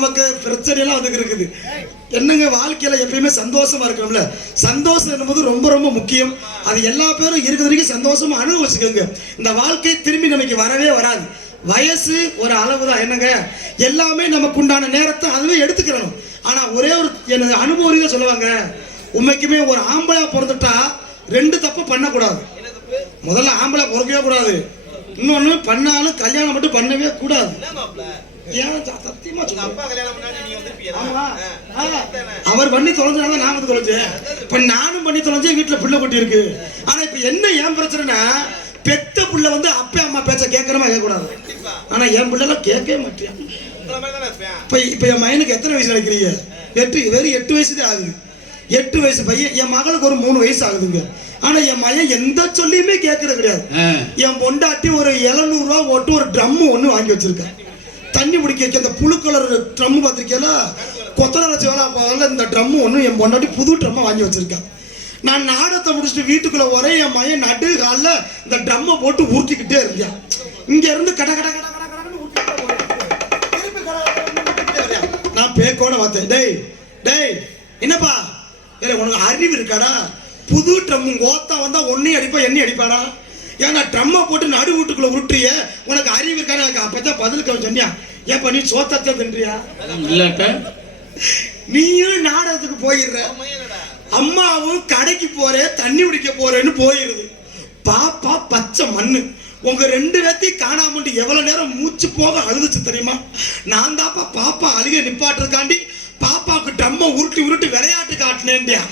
நமக்கு பிரச்சனை எல்லாம் வந்து இருக்குது. என்னங்க வாழ்க்கையில எப்பயுமே சந்தோஷமா இருக்கணும்ல? சந்தோஷம் என்பது ரொம்ப ரொம்ப முக்கியம். அது எல்லா பேரும் இருக்கிற வரைக்கும் சந்தோஷமா அனுபவிச்சுக்கோங்க. இந்த வாழ்க்கை திரும்பி நமக்கு வரவே வராது. வயசு ஒரு அளவு தான் என்னங்க? எல்லாமே நமக்கு உண்டான நேரத்தை அதுவே எடுத்துக்கிறணும். ஆனா ஒரே ஒரு எனது அனுபவம் தான் சொல்லுவாங்க. உண்மைக்குமே ஒரு ஆம்பளை பிறந்துட்டா ரெண்டு தப்பு பண்ணக்கூடாது. முதல்ல ஆம்பளை பிறக்கவே கூடாது. இன்னொன்று பண்ணாலும் கல்யாணம் மட்டும் பண்ணவே கூடாது. ஏன் சத்தியமா. அவர் பண்ணி தொலைஞ்சனால நான் வந்து தொலைஞ்சேன். இப்ப நானும் பண்ணி தொலைஞ்சேன் வீட்டுல பிள்ளை குட்டி இருக்கு. ஆனா இப்ப என்ன ஏன் பிரச்சனைனா பெத்த புள்ள வந்து அப்பா அம்மா பேச்ச கேட்கறமா கேட்க கூடாது கண்டிப்பா ஆனா என் பிள்ளைலாம் கேட்கவே மாட்டேன் இப்ப இப்ப என் மகனுக்கு எத்தனை வயசு நினைக்கிறீங்க? எட்டு வெறும் எட்டு வயசு தான் ஆகுது. எட்டு வயசு பையன் என் மகளுக்கு ஒரு மூணு வயசு ஆகுதுங்க. ஆனா என் மகன் எந்த சொல்லியுமே கேட்கறது கிடையாது. என் பொண்டாட்டி ஒரு 700 ரூபா ஓட்டு ஒரு ட்ரம் ஒன்று வாங்கி வச்சிருக்கேன் தண்ணி பிடிக்க வைக்க அந்த புழு கலர் ட்ரம் பார்த்துருக்கேல கொத்தனை வச்சு வேலை அப்போ இந்த ட்ரம்மு ஒன்று என் பொண்டாட்டி புது ட்ரம்மை வாங்கி வச்சுருக்கேன் நான் நாடகத்தை முடிச்சுட்டு வீட்டுக்குள்ளே ஒரே என் மையன் நடு காலில் இந்த ட்ரம்மை போட்டு உருட்டிக்கிட்டே இருந்தேன் இங்கேருந்து கட கட கட கட கடன்னு நான் பேக்கோட பார்த்தேன். டேய் டேய் என்னப்பா? ஏ உனக்கு அறிவு இருக்காடா? புது ட்ரம் கோத்தா வந்தால் ஒன்றையும் அடிப்பா என்னையும் அடிப்பாடா? ஏன்னா ட்ரம்மை போட்டு நடு வீட்டுக்குள்ள உருட்டுறிய. உனக்கு அறிவு இருக்கான்னு எனக்கு அப்பதான் பதிலுக்கு அவன் சொன்னியா. ஏப்பா நீ சோத்தத்தை தின்றியா? இல்லாட்ட நீயும் நாடகத்துக்கு போயிடுற. அம்மாவும் கடைக்கு போறேன் தண்ணி குடிக்க போறேன்னு போயிருது. பாப்பா பச்சை மண்ணு. உங்க ரெண்டு பேர்த்தையும் காணாமட்டு எவ்வளவு நேரம் மூச்சு போக அழுதுச்சு தெரியுமா? நான் தாப்பா பாப்பா அழுக நிப்பாட்டுறதுக்காண்டி பாப்பாவுக்கு டம்ம உருட்டி உருட்டி விளையாட்டு காட்டினேன்டியா.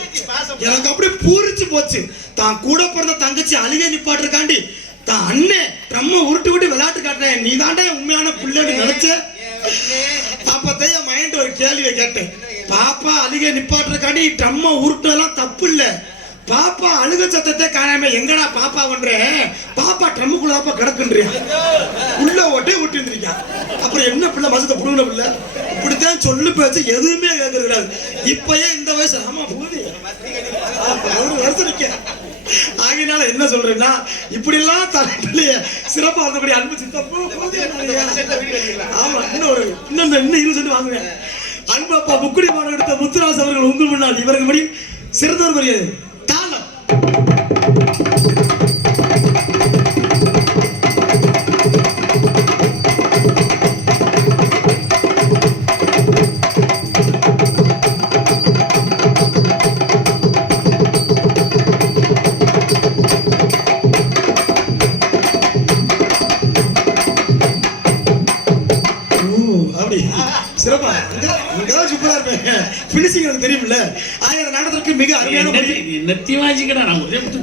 எனக்கு அப்படியே பூரிச்சு போச்சு. தான் கூட பிறந்த தங்கச்சி அழுக நிப்பாட்டுறதுக்காண்டி தான் அண்ணன் டம்ம உருட்டி உருட்டி விளையாட்டு காட்டினேன். நீ தாண்டா உண்மையான பிள்ளைன்னு நினைச்சேன் அப்பதான் என் மைண்ட் ஒரு கேள்வியை கேட்டேன். பாப்பா அழுகை நிப்பாட்டுறக்காண்டி ட்ரம்மா உருட்டுலாம் தப்பு இல்ல. பாப்பா அழுக சத்தத்தை காணாம எங்கடா பாப்பா பண்ற பாப்பா ட்ரம்முக்குள்ள கிடக்குன்றியா உள்ள ஓட்டே விட்டுருந்திருக்கா அப்புறம் என்ன பிள்ளை மசத்தை புடுங்கின பிள்ளை? இப்படித்தான் சொல்லு பேச்சு எதுவுமே கேட்கறது கிடையாது. இப்பயே இந்த வயசு ஆமா போகுது. ஒரு வருஷம் நிக்க. ஆகினால என்ன சொல்றேன்னா இப்படி எல்லாம் தலைப்பிள்ளைய சிறப்பா இருந்தபடி அன்பு சித்தப்போ போதே ஆமா இன்னும் ஒரு இன்னும் இன்னும் இரு சொல்லி வாங்குவேன். அன்பு அப்பா முக்குடி மாணவர் எடுத்த முத்துராஜ் அவர்கள் உங்கள் முன்னால் இவர்கள் முடியும் சிறந்தவர் மரியாதை எனக்கு தெரியும்ல ஆயிரம் நாடகத்திற்கு மிக அருமையான முறை நெத்தி வாங்கிக்கடா நான் ஒரே அது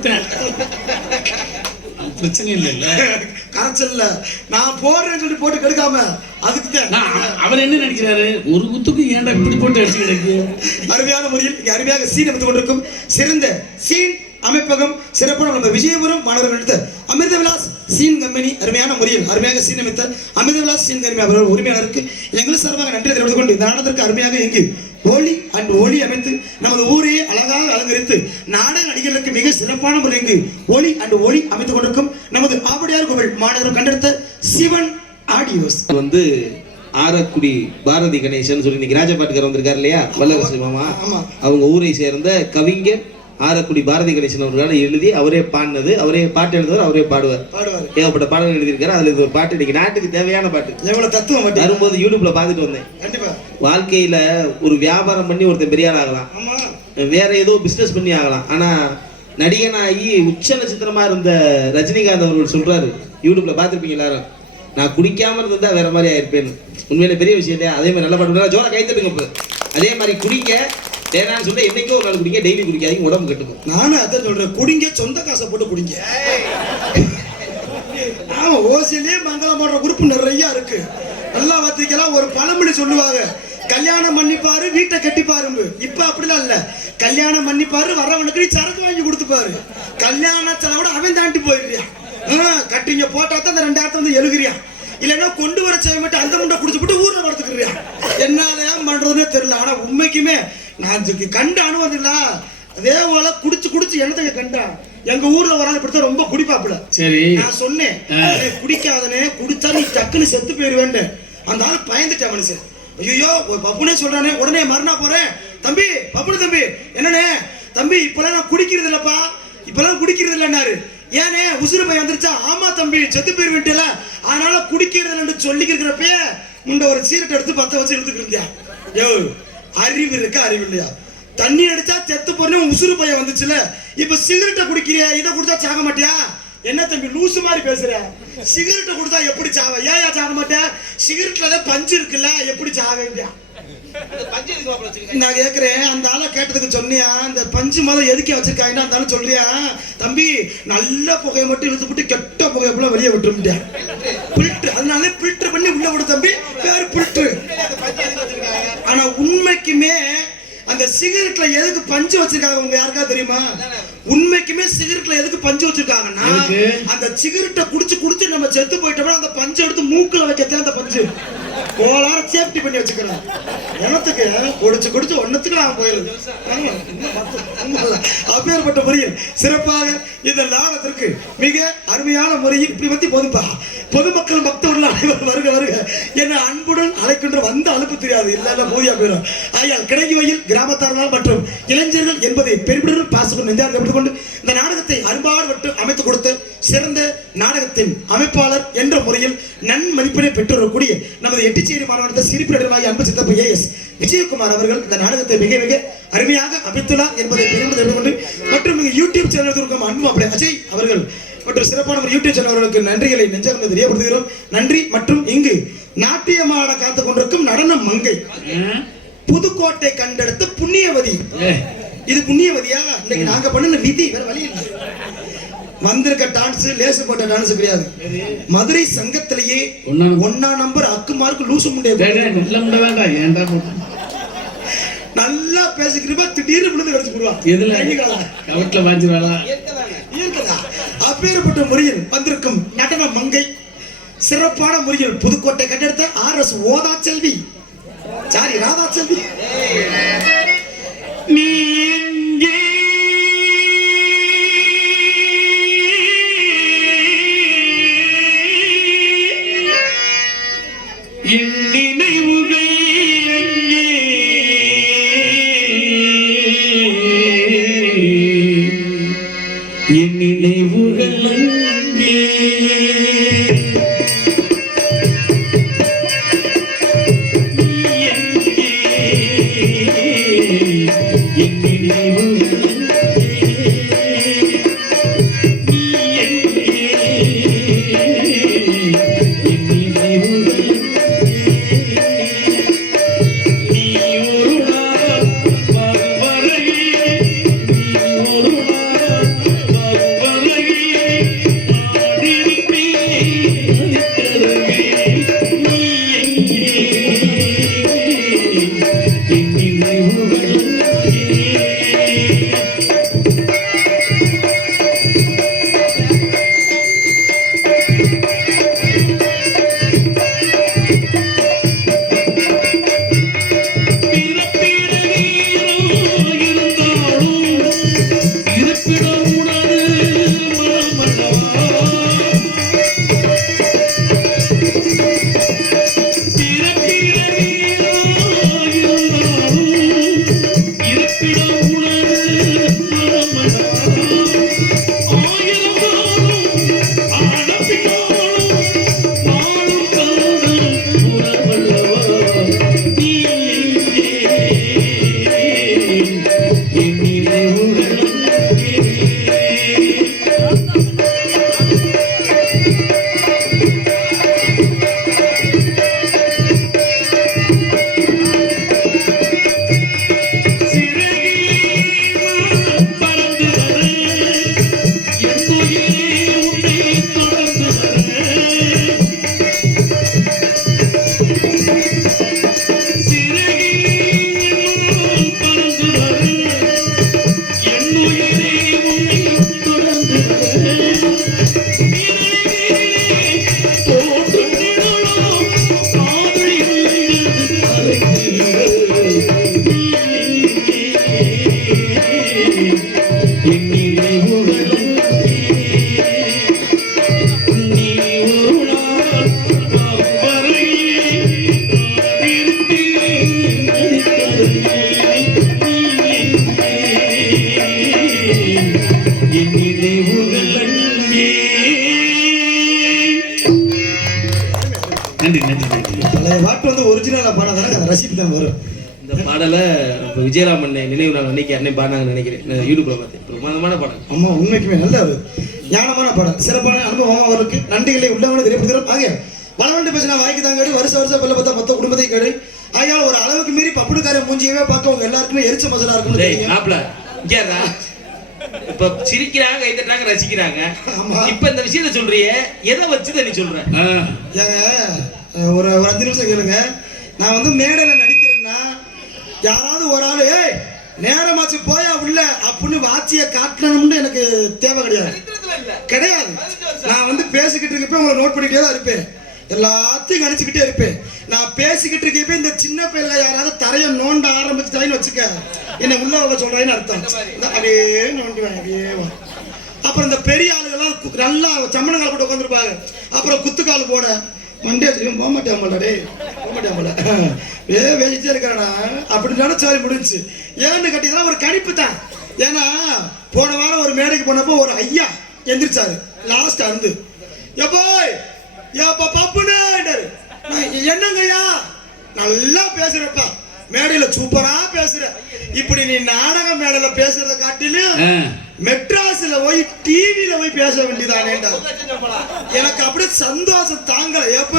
பிரச்சனை இல்லைல்ல கரைச்சல்ல நான் போடுறேன்னு சொல்லி போட்டு கெடுக்காம அதுக்கு தான். அவர் என்ன நினைக்கிறாரு? ஒரு குத்துக்கு ஏன்டா இப்படி போட்டு அடிச்சு கிடக்கு அருமையான முறையில் அருமையாக சீன் அமைத்துக் கொண்டிருக்கும் சிறந்த சீன் அமைப்பகம் சிறப்பான நம்ம விஜயபுரம் மாணவர்கள் எடுத்த அமிர்த விலாஸ் சீன் கம்பெனி அருமையான முறையில் அருமையாக சீன் அமைத்த அமிர்த விலாஸ் சீன் கம்பெனி அவர்கள் உரிமையாளருக்கு எங்கள் சார்பாக நன்றி தெரிவித்துக் கொண்டு இந்த நாடகத்திற்கு அருமையாக இங்கு ஒளி அண்ட் ஒளி அமைத்து நமது ஊரையே அழகாக அலங்கரித்து நாடக நடிகர்களுக்கு மிக சிறப்பான முறை இங்கு ஒளி அண்ட் ஒளி அமைத்துக் கொண்டிருக்கும் நமது ஆவடியார் கோவில் மாநகரம் கண்டெடுத்த சிவன் ஆடியோஸ். வந்து ஆரக்குடி பாரதி கணேசன் சொல்லி இன்னைக்கு ராஜபாட்டுக்காரர் வந்திருக்காரு இல்லையா? வல்லரசு மாமா. ஆமா. அவங்க ஊரை சேர்ந்த கவிஞர் ஆரக்குடி பாரதி கணேசன் அவர்களால் எழுதி அவரே பாடினது அவரே பாட்டு எழுதுவார் அவரே பாடுவார். பாடுவார். ஏகப்பட்ட பாடல்கள் எழுதியிருக்காரு. அதுல இது ஒரு பாட்டு இன்னைக்கு நாட்டுக்கு தேவையான பாட்டு. எவ்வளவு தத்துவம் வரும்போது யூடியூப்ல பார்த்துட்டு வந்தேன். கண்டிப்பா. வாழ்க்கையில ஒரு வியாபாரம் பண்ணி ஒருத்தன் பெரிய ஆள் ஆகலாம். ஆமா. வேற ஏதோ பிசினஸ் பண்ணி ஆகலாம். ஆனா நடிகனாகி உச்ச நட்சத்திரமா இருந்த ரஜினிகாந்த் அவர்கள் சொல்றாரு. யூடியூப்ல பார்த்திருப்பீங்க எல்லாரும். நான் குடிக்காம இருந்திருந்தா வேற மாதிரி ஆயிருப்பேன்னு. உண்மையில பெரிய விஷயம் இல்லையா? அதே மாதிரி நல்லா பாட்டு. ஜோரா கை தட்டுங்க இப்ப. அதே மாதிரி குடிக்க தேனான்னு சொல்ல என்னைக்கோ ஒரு நாள் குடிங்க டெய்லி குடிக்காதீங்க உடம்பு கட்டுக்கும் நானும் அதான் சொல்றேன் குடிங்க சொந்த காசை போட்டு குடிங்க. ஆமா ஓசிலே மங்களம் போடுற குரூப் நிறைய இருக்கு. நல்லா பார்த்திக்கலாம் ஒரு பழமொழி சொல்லுவாங்க. கல்யாணம் பண்ணிப்பாரு வீட்டை கட்டிப்பாரு இப்ப அப்படிலாம் இல்ல. கல்யாணம் பண்ணிப்பாரு வரவனுக்கு நீ சரக்கு வாங்கி கொடுத்துப்பாரு. கல்யாண செலவோட அவன் தாண்டி போயிடுறியா? கட்டிங்க போட்டா தான் அந்த ரெண்டாயிரத்தை வந்து எழுகிறியா? இல்லைன்னா கொண்டு வர செய்ய மட்டும் அந்த முண்டை குடிச்சு போட்டு ஊர்ல படுத்துக்கிறியா என்னதான் பண்றதுன்னே தெரியல. ஆனா உண்மைக்குமே நான் கண்ட அனுபவம் இல்ல. அதே போல குடிச்சு குடிச்சு என்னத்தை கண்டா? எங்க ஊர்ல ஒரு ஆள் இப்படித்தான் ரொம்ப குடிப்பாப்புல. சரி. நான் சொன்னேன் ஆ. "டேய், குடிக்காதனே குடிச்சா நீ டக்குன்னு செத்து போயிருவேன்னு அந்த ஆள் பயந்துட்டேன் மனுஷன். ஐயோ ஒரு பப்புனே சொல்றானே உடனே மறுநா போறேன். தம்பி பப்புனு தம்பி என்னண்ணே? தம்பி இப்பெல்லாம் நான் குடிக்கிறது இல்லப்பா. இப்பெல்லாம் குடிக்கிறது இல்லைன்னாரு. ஏனே உசுறு பையன் வந்துருச்சா? ஆமா தம்பி செத்து போயிருவிட்டல அதனால குடிக்கிறது இல்லைன்னு சொல்லிக்கிறப்பே முண்ட ஒரு சீரட் எடுத்து பத்த வச்சு எடுத்துக்கிட்டு இருந்தியா? யோ அறிவு இருக்கா அறிவு இல்லையா? தண்ணி அடிச்சா செத்து போறேன்னு உசுறு பையன் வந்துச்சுல. இப்ப சிகரெட்டை குடிக்கிறியா? இதை குடிச்சா சாக மாட்டியா? என்ன தம்பி லூசு மாதிரி பேசுற? சிகரெட்டை குடிச்சா எப்படி சாவ? ஏன் சாக மாட்டேன் சிகரெட்ல தான் பஞ்சு இருக்குல்ல எப்படி சாவேண்டியா அந்த? நான் கேக்குறேன் அந்த ஆளை கேட்டதுக்கு சொன்னியா? இந்த பஞ்சு மதம் எதுக்கே வச்சிருக்காங்கன்னா அந்த ஆளு சொல்றியா? தம்பி நல்ல புகையை மட்டும் இழுத்து போட்டு கெட்ட புகையை ஃபுல்லா வெளியே விட்டுருமிட்டேன் பில்ட்ரு அதனால பில்ட்ரு பண்ணி உள்ள விடு தம்பி பேரு பில்ட்ரு. அந்த பஞ்சு எதுக்கு வச்சிருக்காங்க? ஆனா உண்மைக்குமே அந்த சிகரெட்ல எதுக்கு பஞ்சு வச்சிருக்காங்க உங்க யாருக்கா தெரியுமா? உண்மைக்குமே சிகரெட்ல எதுக்கு பஞ்சு வச்சிருக்காங்கன்னா? அந்த சிகரெட்டை குடிச்சு குடிச்சு நம்ம செத்து போயிட்டோம்னா அந்த பஞ்சு எடுத்து மூக்குல வைக்கத்தான் அந்த பஞ்சு. கோளார சேஃப்டி பண்ணி வச்சுக்கிறான். எனத்துக்கு குடிச்சு குடிச்சு ஒன்னத்துக்கு நான் போயிருது. அப்பேற்பட்ட முறையில் சிறப்பாக இந்த நாடகத்திற்கு மிக அருமையான முறையில் இப்படி பத்தி போதும்பா பொதுமக்கள் பக்தர்கள் அனைவரும் வருக வருக. என அன்புடன் அழைக்கின்ற வந்த அலுப்பு தெரியாது. இல்ல இல்ல போதியா போயிடும். ஆயால் கிடைக்குவையில் கிராமத்தார்கள் மற்றும் இளைஞர்கள் என்பதை பெருமிடன் பாசம் நெஞ்சார் கொண்டு இந்த நாடகத்தை அரும்பாடுபட்டு அமைத்துக் கொடுத்து சிறந்த நாடகத்தின் அமைப்பாளர் என்ற முறையில் நன்மதிப்பினை பெற்றுவரக்கூடிய நமது எட்டிச்சேரி மாவட்டத்தை சிரிப்பிடமாகி அன்பு சித்தப்ப ஏஎஸ் விஜயகுமார் அவர்கள் இந்த நாடகத்தை மிக மிக அருமையாக அமைத்துள்ளார் என்பதை பெருமிதம் தெரிந்து கொண்டு மற்றும் யூடியூப் சேனல் இருக்கும் அன்பு மாப்பிளை அஜய் அவர்கள் மற்றும் சிறப்பான ஒரு யூடியூப் சேனல் அவர்களுக்கு நன்றிகளை நெஞ்சார்ந்து தெரியப்படுத்துகிறோம். நன்றி மற்றும் இங்கு நாட்டியமாட காத்துக் கொண்டிருக்கும் நடன மங்கை? புதுக்கோட்டை கண்டெடுத்த புண்ணியவதி. ஏ, இது புண்ணியவதியா? இன்னைக்கு நாங்க பண்ணுன விதி வேற வழி இல்லை. வந்திருக்க டான்ஸ் லேசு போட்ட டான்ஸ் கிடையாது. மதுரை சங்கத்திலேயே ஒன்னா நம்பர். அக்கு மார்க் லூசு டேய், நல்ல பேசிக்கிறப்ப திடீர்னு விழுந்து கடிச்சு போடுவா. எதுல? கவட்டில் வாஞ்சிருவாளா? இருக்கதா அப்பேற்பட்ட முறையில் வந்திருக்கும் நடன மங்கை சிறப்பான முறையில் புதுக்கோட்டை கண்டெடுத்த ஆர் எஸ் ஓதா செல்வி சாரி ராதா செல்வி நினைவுகள் எங்கே என் நினைவுகள் அங்கே ரசிப்பு தான் வரும். இந்த பாடலை இப்ப விஜயராமன் நினைவு நாள் அன்னைக்கு அன்னை பாடினாங்கன்னு நினைக்கிறேன். நான் யூடியூப்ல பார்த்தேன் பிரமாதமான பாடல். அம்மா உண்மைக்குமே நல்ல ஒரு ஞானமான படம் சிறப்பான அனுபவம் அவருக்கு. நன்றிகளை உள்ளவங்களை தெரியப்படுத்துகிறோம். ஆகிய வளவண்டு பேசினா வாய்க்கு தான் கேடு வருஷம் வருஷம் பிள்ளை பார்த்தா மொத்த குடும்பத்தையும் கேடு. ஆகையால் ஒரு அளவுக்கு மீறி பப்புடுக்கார மூஞ்சியவே பார்க்க உங்க எல்லாருக்குமே எரிச்ச மசலா இருக்கும் மாப்ள இங்கேடா இப்ப சிரிக்கிறாங்க கை தட்டுறாங்க ரசிக்கிறாங்க. ஆமா. இப்ப இந்த விஷயத்த சொல்றியே எதை வச்சு நீ சொல்ற? ஒரு ஒரு அஞ்சு நிமிஷம் கேளுங்க. நான் வந்து மேடையில் நடிக்கிறேன்னா யாராவது ஒரு ஆளு ஏய் நேரமாச்சு போயா உள்ள அப்படின்னு வாட்சியை காட்டணும்னு எனக்கு தேவை கிடையாது. கிடையாது. நான் வந்து பேசிக்கிட்டு இருக்கப்ப உங்களை நோட் பண்ணிக்கிட்டே தான் இருப்பேன். எல்லாத்தையும் கணிச்சுக்கிட்டே இருப்பேன். நான் பேசிக்கிட்டு இருக்கப்ப இந்த சின்ன பையல யாராவது தரைய நோண்ட ஆரம்பிச்சுட்டாயின்னு வச்சுக்க என்ன உள்ள அவங்க சொல்றாங்கன்னு அர்த்தம். அப்படியே நோண்டுவேன் அப்படியே. அப்புறம் இந்த பெரிய ஆளுகள்லாம் நல்லா சம்மணங்கால் போட்டு உட்காந்துருப்பாங்க அப்புறம் குத்துக்கால் போட. மண்டே தெரியும் போக மாட்டேன் போல டே போக மாட்டேன் போல ஏ வேசிட்டே இருக்காடா? அப்படின்னு நினைச்சாரி முடிஞ்சு ஏன்னு கட்டிதான் ஒரு கணிப்பு தான். ஏன்னா போன வாரம் ஒரு மேடைக்கு போனப்போ ஒரு ஐயா எந்திரிச்சாரு லாஸ்ட் அருந்து எப்போய் ஏப்பா பப்புனாரு என்னங்கய்யா? நல்லா பேசுறப்பா மேடையில சூப்பரா பேசுறேன். இப்படி நீ நாடக மேடையில பேசுறத காட்டிலும். மெட்ராஸ்ல போய் டிவில போய் பேச வேண்டியதானேண்டா போலாம் எனக்கு அப்படியே சந்தோஷம் தாங்கல. ஏப்ப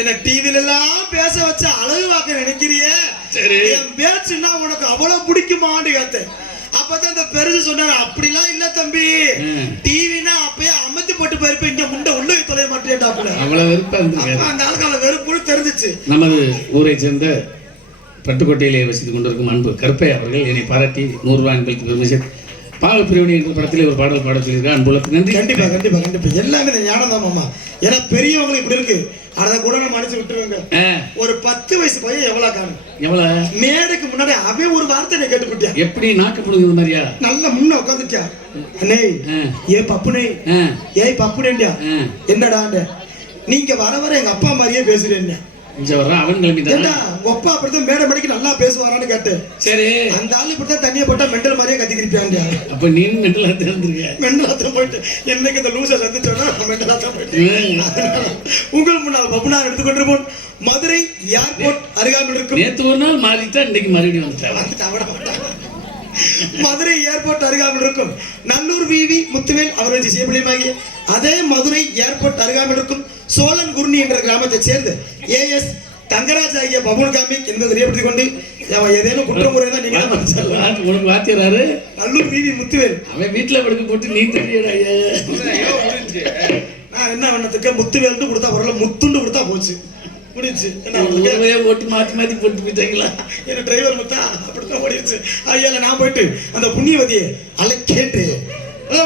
என்ன டிவில எல்லாம் பேச வச்ச அழகு வாக்க நினைக்கிறியே? சரி. என் பேச்சுன்னா உனக்கு அவ்வளவு பிடிக்குமான்னு கேட்டேன். அப்பதான் இந்த பெருசு சொன்னாரு அப்படிலாம் இல்ல தம்பி. டிவினா அப்பயே அமர்த்தி போட்டு போயிருப்ப இங்க முண்டை உள்ள தொலைய மாட்டேன்டாப்புல. அவ்வளவு வெறுப்பா அந்த ஆளுக்கால வெறுப்புன்னு தெரிஞ்சிச்சு. நமது ஊரை சேர்ந்த பட்டுக்கோட்டையிலே வசித்துக் கொண்டிருக்கும் அன்பு கருப்பை அவர்கள் என்னை பாராட்டி நூறு ரூபாய் எங்களுக்கு பெருமை சேர்த்து பாவ பிரிவினை என்ற படத்திலே ஒரு பாடல் பாட சொல்லியிருக்கார் அன்புலக்கு நன்றி. கண்டிப்பா கண்டிப்பா கண்டிப்பா. எல்லாமே இந்த ஞானம் தான் மாமா. ஏன்னா பெரியவங்களுக்கு இப்படி இருக்கு. அதை கூட நம்ம அடிச்சு விட்டுருவாங்க. ஒரு பத்து வயசு பையன் எவ்வளவு காணும்? எவ்வளவு? மேடைக்கு முன்னாடி அவன் ஒரு வார்த்தை கேட்டுக்கிட்டியா எப்படி நாக்கு புடுங்குது மாதிரியா? நல்ல முன்ன உட்காந்துட்டியா அண்ணே ஏ பப்புனே. ஏய் பப்புனேண்டியா ஆ. என்னடாண்ட நீங்க வர வர எங்க அப்பா மாதிரியே பேசுறேன் இங்க வர்றான் அவன் கிளம்பிட்டான் உங்க அப்பா அப்படித்தான் மேடை மணிக்கு நல்லா பேசுவாரான்னு கேட்டேன். சரி. அந்த ஆளு இப்படித்தான் தண்ணியை போட்டா மெண்டல் மாதிரியே கத்திக்கிறியாண்டியா அப்ப நீ மெண்டலா தேர்ந்திருக்க மெண்டலாத்தான் போயிட்டு என்னைக்கு இந்த லூசை சந்திச்சோன்னா மெண்டலாத்தான் போயிட்டு. அதனால உங்கள் முன்னால் பப்புனா எடுத்துக்கொண்டிருப்போம் மதுரை ஏர்போர்ட் அருகாமையில் இருக்கும். ஒரு நாள் மாறிட்டா இன்னைக்கு மறுபடியும் வந்துட்டு. மாட்டான். மதுரை ஏர்போர்ட் அருகாமையில் இருக்கும் நல்லூர் விவி முத்துவேல் அவர்கள் செய்யப்படியமாகிய அதே மதுரை ஏர்போர்ட் அருகாமையில் இருக்கும் சோழன் குர்னி என்ற கிராமத்தைச் சேர்ந்த ஏஎஸ் தங்கராஜ் ஆகிய பபுல் காமிக் என்பதை தெரியப்படுத்திக் கொண்டு அவன் ஏதேனும் குற்றம் முறை தான் நீங்க உனக்கு வாத்தியாரு நல்லூர் விவி முத்துவேல். அவன் வீட்டுல படுக்க போட்டு நீ தெரியடா நான் என்ன பண்ணதுக்கு முத்துவேல்னு கொடுத்தா வரல முத்துண்டு கொடுத்தா போச்சு. முடிஞ்சு ஓட்டி மாத்தி மாத்தி போட்டு போயிட்டாங்களா? என்ன டிரைவர் முத்தா அப்படிதான் ஓடிடுச்சு. ஐயால நான் போயிட்டு அந்த புண்ணியவதியை அழைக்கேட்டு ஆ,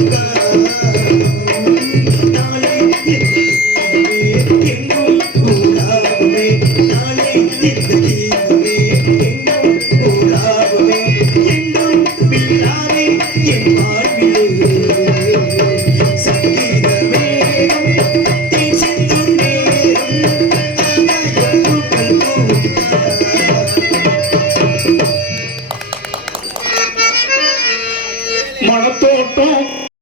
Thank you.